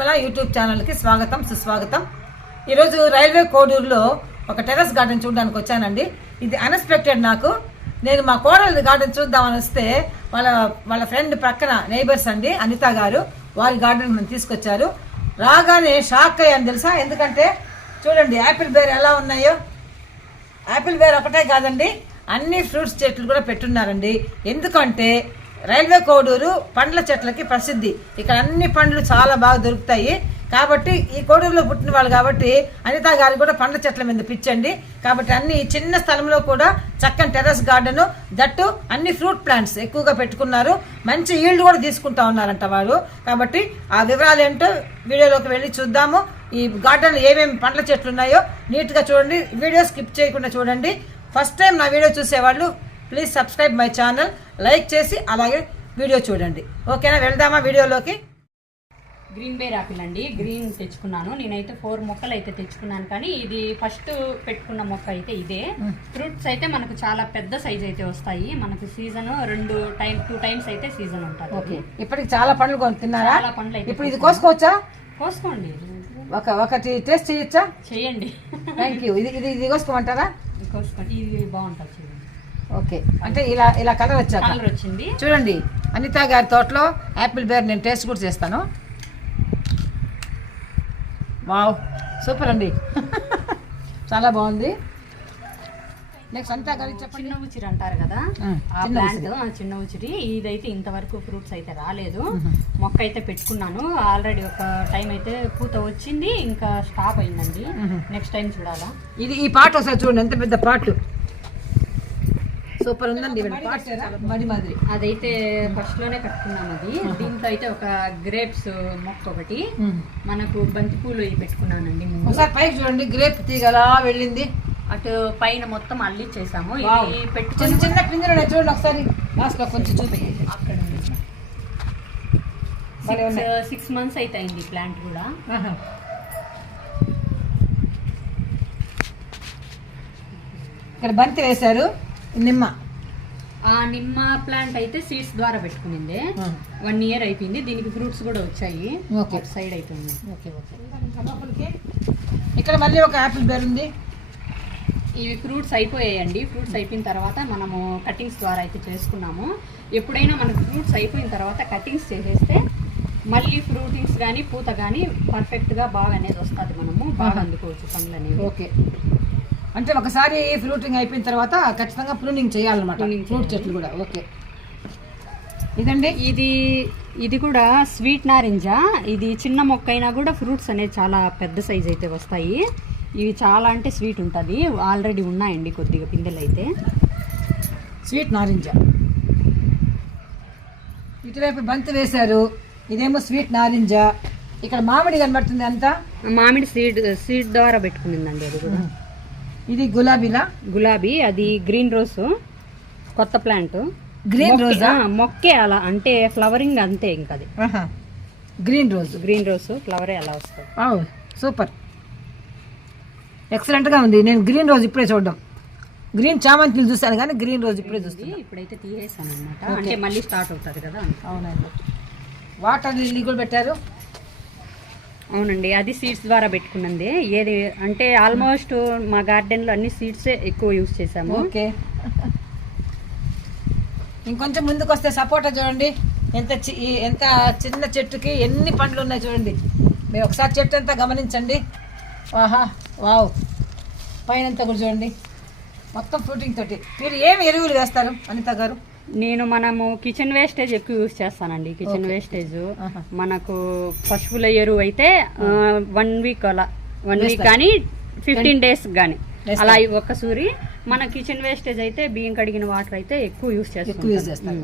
Sripati Nirmala YouTube ఛానల్కి స్వాగతం సుస్వాగతం. ఈరోజు రైల్వే కోడూరులో ఒక టెర్రస్ గార్డెన్ చూడడానికి వచ్చానండి. ఇది అన్ఎక్స్పెక్టెడ్ నాకు. నేను మా కోడలి గార్డెన్ చూద్దామని వస్తే వాళ్ళ వాళ్ళ ఫ్రెండ్ ప్రక్కన నైబర్స్ అండి అనిత గారు వారి గార్డెన్ మనం తీసుకొచ్చారు. రాగానే షాక్ అయ్యాను తెలుసా? ఎందుకంటే చూడండి యాపిల్ బేర్ ఎలా ఉన్నాయో. యాపిల్ బేర్ ఒకటే కాదండి అన్ని ఫ్రూట్స్ చెట్లు కూడా పెట్టున్నారండి. ఎందుకంటే రైల్వే కోడూరు పండ్ల చెట్లకి ప్రసిద్ధి. ఇక్కడ అన్ని పండ్లు చాలా బాగా దొరుకుతాయి. కాబట్టి ఈ కోడూరులో పుట్టిన వాళ్ళు కాబట్టి అనిత గారు కూడా పండ్ల చెట్ల మీద పిచ్చండి. కాబట్టి అన్ని చిన్న స్థలంలో కూడా చక్కని టెర్రస్ గార్డెను దట్టు అన్ని ఫ్రూట్ ప్లాంట్స్ ఎక్కువగా పెట్టుకున్నారు. మంచి ఈల్డ్ కూడా తీసుకుంటా ఉన్నారంట వారు కాబట్టి ఆ వివరాలు ఏంటో వీడియోలోకి వెళ్ళి చూద్దాము. ఈ గార్డెన్ ఏమేమి పండ్ల చెట్లు ఉన్నాయో నీట్గా చూడండి. వీడియో స్కిప్ చేయకుండా చూడండి. ఫస్ట్ టైం నా వీడియో చూసేవాళ్ళు please subscribe my channel like చేసి అలాగే వీడియో చూడండి. ఓకేనా వెళ్దామా వీడియోలోకి గ్రీన్ బేర్ ఆపిల్ అండి గ్రీన్ తెచ్చుకున్నాను. నేనైతే ఫోర్ మొక్కలు అయితే తెచ్చుకున్నాను కానీ ఇది ఫస్ట్ పెట్టుకున్న మొక్క అయితే ఇదే. ఫ్రూట్స్ అయితే మనకు చాలా పెద్ద సైజ్ అయితే వస్తాయి. మనకు సీజన్ రెండు టైం టూ టైమ్స్ అయితే సీజన్ ఉంటుంది. ఓకే ఇప్పటికి చాలా పండ్లు కొని తిన్నారా? చాలా పండ్లు అయితే ఇప్పుడు ఇది కోసుకోవచ్చా? కోసుకోండి. ఒక ఒకటి టేస్ట్ చేయొచ్చా? చేయండి. థ్యాంక్ యూ ఇది ఇది ఇది కోసుకోమంటారా? కోసుకోండి ఇది బాగుంటుంది. ఓకే. అంటే ఇలా ఇలా కలర్ వచ్చాక. కలర్ వచ్చింది. చూడండి అనిత గారి తోటలో యాపిల్ బేర్ నేను టేస్ట్ కూడా చేస్తాను. వావ్ సూపర్ అండి. చాలా బాగుంది. నెక్స్ట్ అనిత గారికి చెప్పండి. చిన్న ఉచిరి అంటారు కదా ఆ, ప్లాంట్ చిన్న ఉచిరి. ఇదైతే ఇంతవరకు ఫ్రూట్స్ అయితే రాలేదు. మొక్క అయితే పెట్టుకున్నాను. ఆల్రెడీ ఒక టైం అయితే పూత వచ్చింది ఇంకా స్టాప్ అయిందండి. నెక్స్ట్ టైం చూడాలా. ఇది ఈ పాట ఒకసారి చూడండి ఎంత పెద్ద పాటు సూపర్ ఉందండి మడి మాదిరి. అదైతే ఫస్ట్లోనే కట్టుకున్నాం అది. దీంట్లో అయితే ఒక గ్రేప్స్ మొక్క ఒకటి. మనకు బంతి పూలు పెట్టుకున్నానండి ఒకసారి పైకి చూడండి గ్రేప్ తీగలా వెళ్ళింది. అటు పైన మొత్తం అల్లిచ్చేసాము. ఇది చిన్న పెట్టుకుని చిన్న ఉన్నాయి చూడండి ఒకసారి. లాస్ట్లో కొంచెం చూపి అక్కడ. సిక్స్ మంత్స్ అయితే అయింది ప్లాంట్ కూడా. ఇక్కడ బంతి వేశారు. నిమ్మ. ఆ నిమ్మ ప్లాంట్ అయితే సీడ్స్ ద్వారా పెట్టుకునింది. వన్ ఇయర్ అయిపోయింది. దీనికి ఫ్రూట్స్ కూడా వచ్చాయి. ఓకే. సైడ్ అయిపోయింది. Okay okay. ఇక్కడ మళ్ళీ ఒక యాపిల్ బేర్ ఉంది. ఇవి ఫ్రూట్స్ అయిపోయాయండి. ఫ్రూట్స్ అయిపోయిన తర్వాత మనము కటింగ్స్ ద్వారా అయితే చేసుకున్నాము. ఎప్పుడైనా మనకు ఫ్రూట్స్ అయిపోయిన తర్వాత కటింగ్స్ చేసేస్తే మళ్ళీ ఫ్రూటింగ్స్ కానీ పూత కానీ పర్ఫెక్ట్గా బాగా అనేది వస్తుంది మనము. బాగా అందుకోవచ్చు పండ్లు అనేవి ఓకే. అంటే ఒకసారి ఫ్రూటింగ్ అయిపోయిన తర్వాత ఖచ్చితంగా ప్రూనింగ్ చేయాలన్నమాట. ఫ్రూట్. చెట్లు కూడా ఓకే. ఇదండి? ఇది ఇది కూడా స్వీట్ నారింజ. ఇది చిన్న మొక్క అయినా కూడా ఫ్రూట్స్ అనేది చాలా పెద్ద సైజ్ అయితే వస్తాయి. ఇవి చాలా అంటే స్వీట్ ఉంటుంది. ఆల్రెడీ ఉన్నాయండి కొద్దిగా పిందెలు అయితే స్వీట్ నారింజ. ఇటువైపు బంతి వేశారు. ఇదేమో స్వీట్ నారింజ. ఇక్కడ మామిడి కనబడుతుంది అంతా? మామిడి సీడ్ సీడ్ ద్వారా పెట్టుకునిందండి అది కూడా. ఇది గులాబీలా? గులాబీ అది గ్రీన్ రోజ్ కొత్త ప్లాంట్. గ్రీన్ రోజా మొక్కే అలా అంటే ఫ్లవరింగ్ అంతే ఇంకా అది గ్రీన్ రోజ్ గ్రీన్ రోజ్ ఫ్లవరే అలా వస్తుంది. సూపర్. ఎక్సలెంట్గా ఉంది. నేను గ్రీన్ రోజ్ ఇప్పుడే చూడడం. గ్రీన్ చామంతులు చూస్తాను కానీ గ్రీన్ రోజ్ ఇప్పుడే చూస్తాను ఇప్పుడైతే తీసేసాను అనమాట అంటే మళ్ళీ స్టార్ట్ అవుతుంది కదా అవునండి. వాటర్ లిల్లీ కూడా పెట్టారు. అవునండి అది సీడ్స్ ద్వారా పెట్టుకున్నది. ఏది అంటే ఆల్మోస్ట్ మా గార్డెన్లో అన్ని సీడ్స్ ఎక్కువ యూజ్ చేసాము ఓకే. ఇంకొంచెం ముందుకు వస్తే సపోటా చూడండి. ఎంత చి- ఎంత చిన్న చెట్టుకి ఎన్ని పండ్లు ఉన్నాయి చూడండి. మీరు ఒకసారి చెట్టు అంతా గమనించండి. ఆహా వావ్. పైన కూడా చూడండి. మొత్తం ఫ్రూటింగ్ తోటి. మీరు ఏమి ఎరువులు వేస్తారు అనిత గారు? నేను మనము కిచెన్ వేస్టేజ్ ఎక్కువ యూజ్ చేస్తానండి కిచెన్ వేస్టేజ్. మనకు పశువుల ఎరువు అయితే వన్ వీక్ అలా వన్ వీక్ కానీ ఫిఫ్టీన్ డేస్ కానీ. అలా ఒక సూరి మన కిచెన్ వేస్టేజ్ అయితే బియ్యం కడిగిన వాటర్ అయితే ఎక్కువ యూజ్ చేస్తాం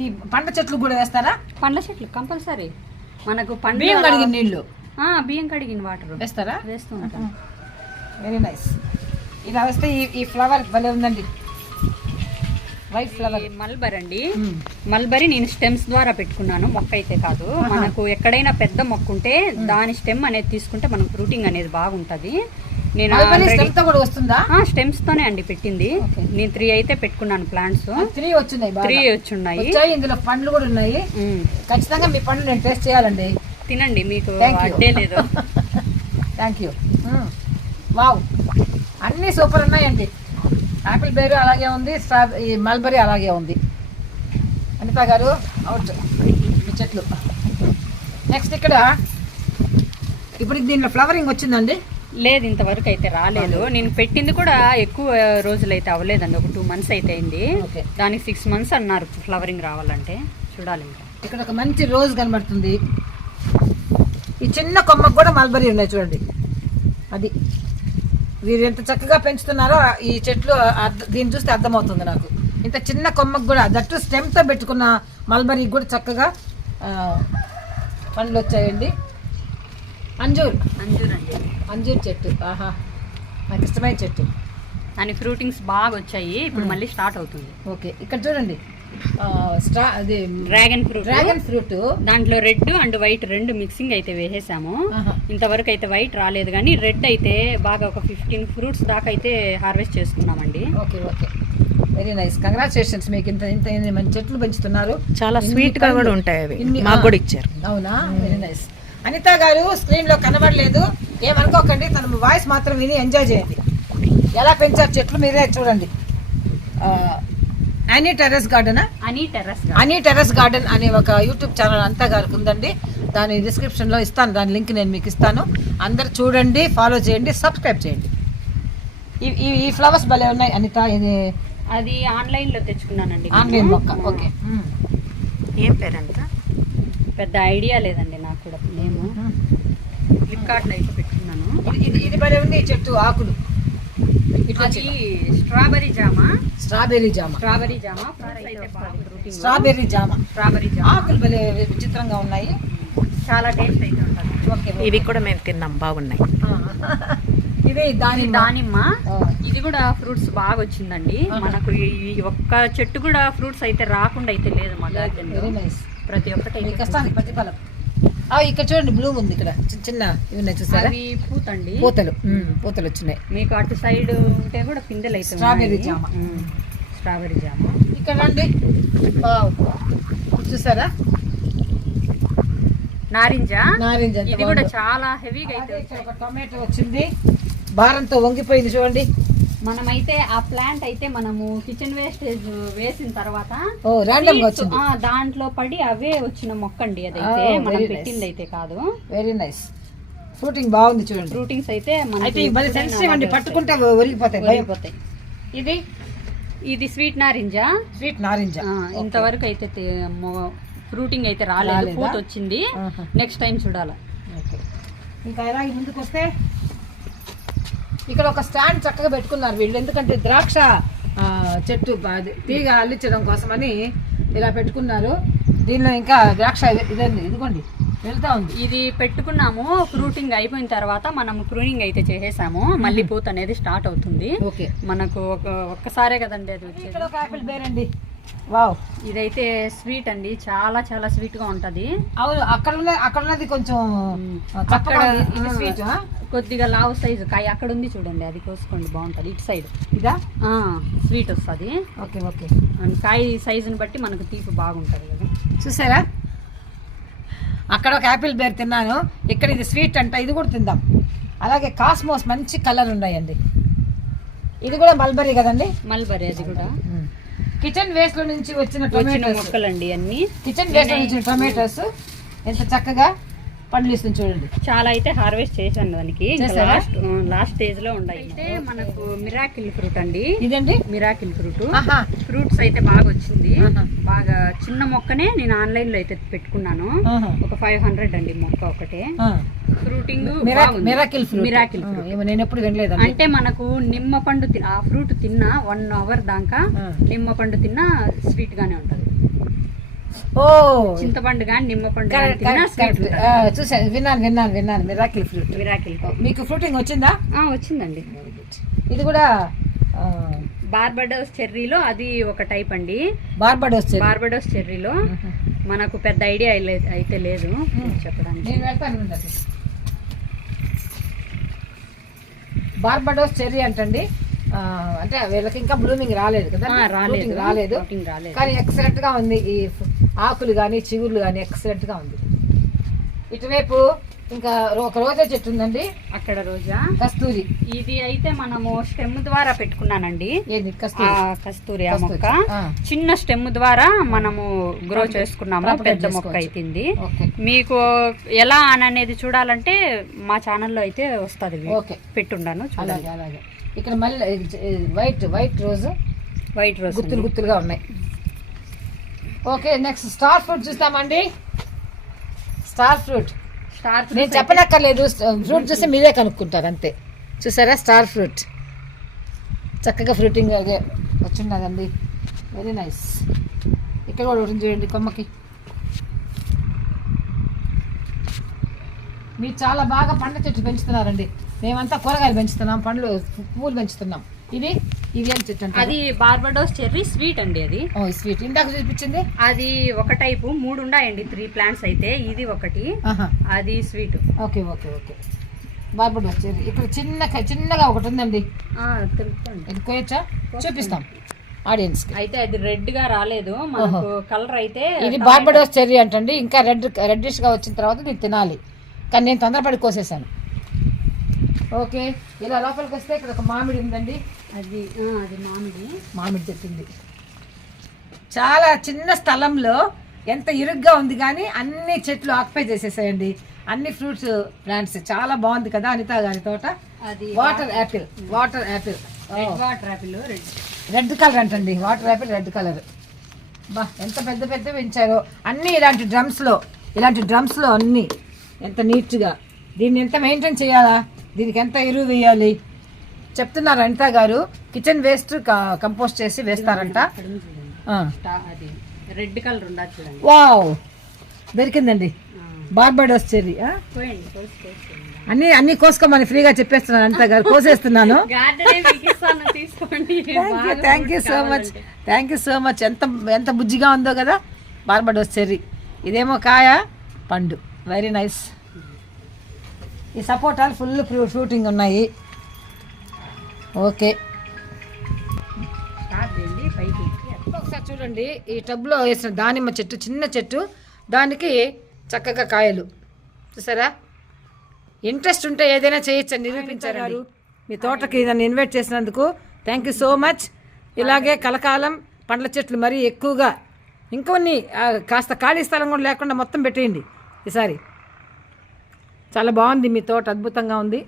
ఈ పంట చెట్లు కూడా వేస్తారా? పండ్ల చెట్లు కంపల్సరీ. మనకు పండ్లు బియ్యం కడిగిన నీళ్ళు ఆ, బియ్యం కడిగిన వాటర్ వేస్తారా? వేస్తూ ఉంటాం వెరీ నైస్ ఇలా వస్తే ఈ ఈ ఫ్లవర్ భలే ఉందండి. వైట్ ఫ్లవర్ మల్బర్ అండి. మల్బరీ నేను స్టెమ్స్ ద్వారా పెట్టుకున్నాను. మొక్క అయితే కాదు. మనకు ఎక్కడైనా పెద్ద మొక్క ఉంటే దాని స్టెమ్ అనేది తీసుకుంటే మనకు ఫ్రూటింగ్ అనేది బాగుంటది. నేను స్టెమ్స్ తోనే అండి పెట్టింది. నేను త్రీ అయితే పెట్టుకున్నాను ప్లాంట్స్ త్రీ వచ్చినాయి బాగా. త్రీ వచ్చున్నాయి. ఇందులో పండ్లు కూడా ఉన్నాయి. ఉమ్. ఖచ్చితంగా మీ పండ్లు నేను టేస్ట్ చేయాలండి. తినండి మీకు. అడ్డే లేదు. థ్యాంక్ యూ వావ్ అన్నీ సూపర్ ఉన్నాయండి. యాపిల్ బేరు అలాగే ఉంది స్ట్రా ఈ మల్బరీ అలాగే ఉంది. అనిత గారు అవుట్. మీ చెట్లు. నెక్స్ట్ ఇక్కడ ఇప్పుడు దీనిలో ఫ్లవరింగ్ వచ్చిందండి? లేదు ఇంతవరకు అయితే రాలేదు. నేను పెట్టింది కూడా ఎక్కువ రోజులు అయితే అవ్వలేదండి. ఒక టూ మంత్స్ అయితే అయింది. దానికి సిక్స్ మంత్స్ అన్నారు ఫ్లవరింగ్ రావాలంటే. చూడాలి ఇంకా. ఇక్కడ ఒక మంచి రోజ్ కనబడుతుంది. ఈ చిన్న కొమ్మకు కూడా మల్బరీ ఉన్నాయి చూడండి. అది. వీరు ఎంత చక్కగా పెంచుతున్నారో ఈ చెట్లు దీన్ని చూస్తే అర్థమవుతుంది నాకు. ఇంత చిన్న కొమ్మకు కూడా దట్టు స్టెమ్తో పెట్టుకున్న మల్బరీ కూడా చక్కగా పండ్లు వచ్చాయండి. అంజూర్. అంజూర్ అండి అంజూర్ చెట్టు. ఆహా నాకు ఇష్టమైన చెట్టు. దాని ఫ్రూటింగ్స్ బాగా వచ్చాయి. ఇప్పుడు మళ్ళీ స్టార్ట్ అవుతుంది. ఓకే ఇక్కడ చూడండి. స్ట్రా అది డ్రాగన్ ఫ్రూట్ డ్రాగన్ ఫ్రూట్ దాంట్లో రెడ్ అండ్ వైట్ రెండు మిక్సింగ్ అయితే వేసేసాము. ఇంతవరకు అయితే వైట్ రాలేదు కానీ రెడ్ అయితే బాగా ఒక ఫిఫ్టీన్ ఫ్రూట్స్ దాకా అయితే హార్వెస్ట్ చేసుకున్నామండి. Okay okay. Very nice congratulations మీకు ఇంత ఇంత ఇన్ని మంచి చెట్లు పెంచుతున్నారు. చాలా స్వీట్గా కూడా ఉంటాయి అవి. ఇన్ని- మాకు కూడా ఇచ్చారు. అవునా? వెరీ నైస్ అనిత గారు స్క్రీన్లో కనబడలేదు. ఏమనుకోకండి తన వాయిస్ మాత్రం విని ఎంజాయ్ చేయండి. ఎలా పెంచారు చెట్లు మీరే చూడండి. అనీ టెర్రస్ గార్డెనా? అని టెర్రస్ అనీ టెర్రస్ గార్డెన్ అనే ఒక యూట్యూబ్ ఛానల్ అంతా గారికి ఉందండి. దాని డిస్క్రిప్షన్లో ఇస్తాను దాని లింక్ నేను మీకు ఇస్తాను. అందరు చూడండి ఫాలో చేయండి సబ్స్క్రైబ్ చేయండి. ఈ- ఈ ఈ ఫ్లవర్స్ భలే ఉన్నాయి అనిత ఇది అది ఆన్లైన్లో తెచ్చుకున్నానండి ఆన్లైన్ నేను. మొక్క ఓకే. ఏం పేరంట పెద్ద ఐడియా లేదండి నాకు కూడా మేము. ఫ్లిప్కార్ట్లో అయితే పెట్టుకున్నాను. ఇది ఇది భలే ఉంది ఈ చెట్టు ఆకులు. స్ట్రాబెరీ జామ. స్ట్రాబెర్రీ జామ. స్ట్రాబెరీ జామ ఫ్రూట్స్ అయితే బాగా fruiting. స్ట్రాబెర్రీ జామ. స్ట్రాబెరీ జామ. ఆకులు భలే విచిత్రంగా ఉన్నాయి. చాలా టేస్ట్ అయితే ఉంటుంది. ఓకే. ఇవి కూడా మేము తిన్నాం బాగున్నాయి. ఇది దాని ఇది దానిమ్మ. ఇది కూడా ఫ్రూట్స్ బాగా వచ్చిందండి. మనకు ఈ ఒక్క చెట్టు కూడా ఫ్రూట్స్ అయితే రాకుండా అయితే లేదు మా గార్డెన్ ప్రతి ఒక్కటి కష్టానికి ప్రతిఫలం. ఇక్కడ చూడండి బ్లూమ్ ఉంది ఇక్కడ. చిన్న చిన్న ఇవి ఉన్నాయి చూసారా? అవి పూతండి. పూతలు. పూతలు వచ్చినాయి. మీకు అటు సైడ్ ఉంటే కూడా పిందెలు అయితే స్ట్రాబెర్రీ జామ. స్ట్రాబెరీ జామ. ఇక్కడ రండి. వావ్. చూసారా? నారింజ. నారింజ ఇది కూడా. చాలా హెవీగా అయితే టొమాటో వచ్చింది. భారంతో వంగిపోయింది చూడండి. మనమైతే ఆ ప్లాంట్ అయితే మనము కిచెన్ వేస్టేజ్ వేసిన తర్వాత ఓ ర్యాండమ్గా seeds, వచ్చింది. ఆ, దాంట్లో పడి అవే వచ్చిన మొక్క అండి అదైతే. మనం. పెట్టింది అయితే కాదు. వెరీ నైస్ ఫ్రూటింగ్ బాగుంది చూడండి. ఫ్రూటింగ్స్ అయితే మనకి పట్టుకుంటే ఒరిగిపోతాయి. ఇది ఇది స్వీట్ నారింజ స్వీట్ నారింజ ఆ, ఇంతవరకు అయితే ఫ్రూటింగ్ అయితే రాలేదు? పూత వచ్చింది. నెక్స్ట్ టైం చూడాలి. ఇంకా ఇలాగే ముందుకు వస్తే ఇక్కడ ఒక స్టాండ్ చక్కగా పెట్టుకున్నారు వీళ్ళు. ఎందుకంటే ద్రాక్ష చెట్టు తీగ అల్లించడం కోసమని ఇలా పెట్టుకున్నారు. దీనిలో ఇంకా ద్రాక్ష ఇదే- ఇదండి ఇదిగోండి వెళ్తా ఉంది. ఇది పెట్టుకున్నాము. ఫ్రూటింగ్ అయిపోయిన తర్వాత మనం ప్రూనింగ్ అయితే చేసేసాము. మళ్ళీ పూత అనేది స్టార్ట్ అవుతుంది. ఓకే. మనకు ఒక ఒక్కసారే కదండి అది వచ్చేది. ఇక్కడ ఒక యాపిల్ బేరండి. వావ్. ఇదైతే స్వీట్ అండి. చాలా చాలా స్వీట్గా ఉంటది. అవును అక్కడ అక్కడ ఉన్నది కొంచెం స్వీట్ కొద్దిగా లావు సైజు. కాయ అక్కడ ఉంది చూడండి అది కోసుకోండి బాగుంటది. ఇటు సైడ్. ఇదా? స్వీట్ వస్తుంది. Okay okay. అండ్ కాయ సైజుని బట్టి మనకు తీపి బాగుంటది కదా. చూసారా? అక్కడ ఒక యాపిల్ బేర్ తిన్నాను. ఇక్కడ ఇది స్వీట్ అంట ఇది కూడా తిందాం. అలాగే కాస్మోస్ మంచి కలర్ ఉన్నాయండి. ఇది కూడా మల్బరీ కదండి? మల్బరీ అది కూడా. కిచెన్ వేస్ట్లో నుంచి వచ్చిన టొమాటోస్ మొక్కలండి అన్ని. కిచెన్ వేస్ట్లో నుంచి టొమాటోస్ ఎంత చక్కగా పండ్లు ఇస్తుంది చూడండి. చాలా అయితే హార్వెస్ట్ చేశాను దానికి? లాస్ట్ లాస్ట్ స్టేజ్లో ఉన్నాయి. అయితే మనకు మిరాకిల్ ఫ్రూట్ అండి. ఇదండి మిరాకిల్ ఫ్రూట్ ఆహా. ఫ్రూట్స్ అయితే బాగా వచ్చింది. బాగా చిన్న మొక్కనే నేను ఆన్లైన్లో అయితే పెట్టుకున్నాను. ఒక ఫైవ్ హండ్రెడ్ అండి మొక్క ఒకటే. Fruiting miracle miracle fruit miracle ఆ, ఏమో నేను ఎప్పుడు అంటే మనకు నిమ్మ పండు ఆ ఫ్రూట్ తిన్నా వన్ అవర్ దాకా. నిమ్మ పండు తిన్నా స్వీట్ గానే ఉంటది. ఓ. చింతపండు కానీ నిమ్మ పండు గాని కరెక్ట్. చూసాను విన్నాను విన్నాను విన్నాను. మిరాకిల్ ఫ్రూట్ మిరాకిల్ మీకు ఫ్రూటింగ్ వచ్చిందా? వచ్చిందండి. ఇది కూడా బార్బడోస్ చెర్రీలో అది ఒక టైప్ అండి. బార్బడోస్. బార్బడోస్ చెర్రీలో మనకు పెద్ద ఐడియా అయితే లేదు చెప్పడానికి. వెళ్తాను ఉండండి. బార్బడోస్ చెర్రీ అంటండి. అంటే వీళ్ళకి ఇంకా బ్లూమింగ్ రాలేదు కదా? రాలేదు. రాలేదు. కానీ ఎక్సలెంట్గా ఉంది ఈ ఆకులు కానీ చిగుర్లు కానీ ఎక్సలెంట్గా ఉంది. ఇటువైపు ఇంకా ఒక రోజా చెట్టు ఉందండి. అక్కడ రోజా? కస్తూరి. ఇది అయితే మనము స్టెమ్ ద్వారా పెట్టుకున్నానండి. కస్తూరి. ఆ. మొక్క. చిన్న స్టెమ్ ద్వారా మనము గ్రో చేసుకున్నాము పెద్ద మొక్క. అయితుంది. ఓకే. మీకు ఎలా అని అనేది చూడాలంటే మా ఛానల్లో అయితే వస్తుంది. ఓకే. పెట్టుండాను చూడాలి. ఇక్కడ మళ్ళీ white white rose white rose గుత్తులు గుత్తులుగా ఉన్నాయి. ఓకే నెక్స్ట్ స్టార్ ఫ్రూట్ చూస్తామండి. స్టార్ ఫ్రూట్ స్టార్ నేను చెప్పనక్కర్లేదు ఫ్రూట్ చూస్తే మీరే కనుక్కుంటారు అంతే. చూసారా? స్టార్ ఫ్రూట్ చక్కగా ఫ్రూటింగ్ అదే వచ్చిన్నదండి వెరీ నైస్ ఇక్కడ కూడా ఒకటి చూడండి కొమ్మకి. మీరు చాలా బాగా పండ్ల చెట్లు పెంచుతున్నారండి. మేమంతా కూరగాయలు పెంచుతున్నాం పండ్లు పువ్వులు పెంచుతున్నాం. ఇది ఇది ఏం చెట్టు అంటే అది బార్బడోస్ చెర్రీ స్వీట్ అండి అది. Oh sweet. ఇందాక చూపించింది? అది ఒక టైపు మూడు ఉన్నాయండి త్రీ ప్లాంట్స్ అయితే. ఇది ఒకటి అది స్వీట్. Okay okay okay. బార్బడ్ వచ్చేది ఇక్కడ చిన్న చిన్నగా ఒకటి ఉందండి. ఇది కోయచ్చా చూపిస్తాం ఆడియన్స్ అయితే అది రెడ్గా రాలేదు. మనకు కలర్ అయితే ఇది బార్బడోస్ చెర్రీ అంటండి. ఇంకా రెడ్ రెడ్డిష్గా వచ్చిన తర్వాత ఇది తినాలి. కానీ నేను తొందరపడి కోసేసాను. ఓకే. ఇలా లోపలికి వస్తే ఇక్కడ ఒక మామిడి ఉందండి. అది అది మామిడి. మామిడి ఉంది చాలా చిన్న స్థలంలో ఎంత ఇరుగ్గా ఉంది కానీ అన్ని చెట్లు ఆక్యుపై చేసేసాయండి. అన్ని ఫ్రూట్స్ ప్లాంట్స్. చాలా బాగుంది కదా అనిత గారి తోట. అది water apple water apple. Water apple red. Red colour అంటండి. Water apple red colour. బా ఎంత పెద్ద పెద్ద పెంచారో. అన్నీ ఇలాంటి డ్రమ్స్లో ఇలాంటి డ్రమ్స్లో అన్నీ. ఎంత నీట్గా. దీన్ని ఎంత మెయింటైన్ చేయాలా? దీనికి ఎంత ఎరువు వేయాలి? చెప్తున్నారు అనిత గారు కిచెన్ వేస్ట్ కంపోస్ట్ చేసి వేస్తారంట. Red colour wow! దొరికిందండి. Barbados cherry అన్నీ అన్నీ కోసుకోమని ఫ్రీగా చెప్పేస్తున్నాను అనిత గారు. కోసేస్తున్నాను. Thank you so much. Thank you so much ఎంత ఎంత బుజ్జిగా ఉందో కదా బార్బడోస్ చెర్రీ. ఇదేమో కాయ పండు. వెరీ నైస్ ఈ సపోటాలు ఫుల్ ఫ్రూటింగ్ ఉన్నాయి. ఓకే. ఒకసారి చూడండి ఈ టబ్లో వేసిన దానిమ్మ చెట్టు చిన్న చెట్టు దానికి చక్కగా కాయలు. చూసారా? ఇంట్రెస్ట్ ఉంటే ఏదైనా చేయొచ్చని నిరూపించారు మీ తోటకి నన్ను ఇన్వైట్ చేసినందుకు థ్యాంక్ యూ సో మచ్ ఇలాగే కలకాలం పండ్ల చెట్లు మరీ ఎక్కువగా ఇంకొన్ని కాస్త ఖాళీ స్థలం కూడా లేకుండా మొత్తం పెట్టేయండి ఈసారి. చాలా బాగుంది మీ తోట అద్భుతంగా ఉంది.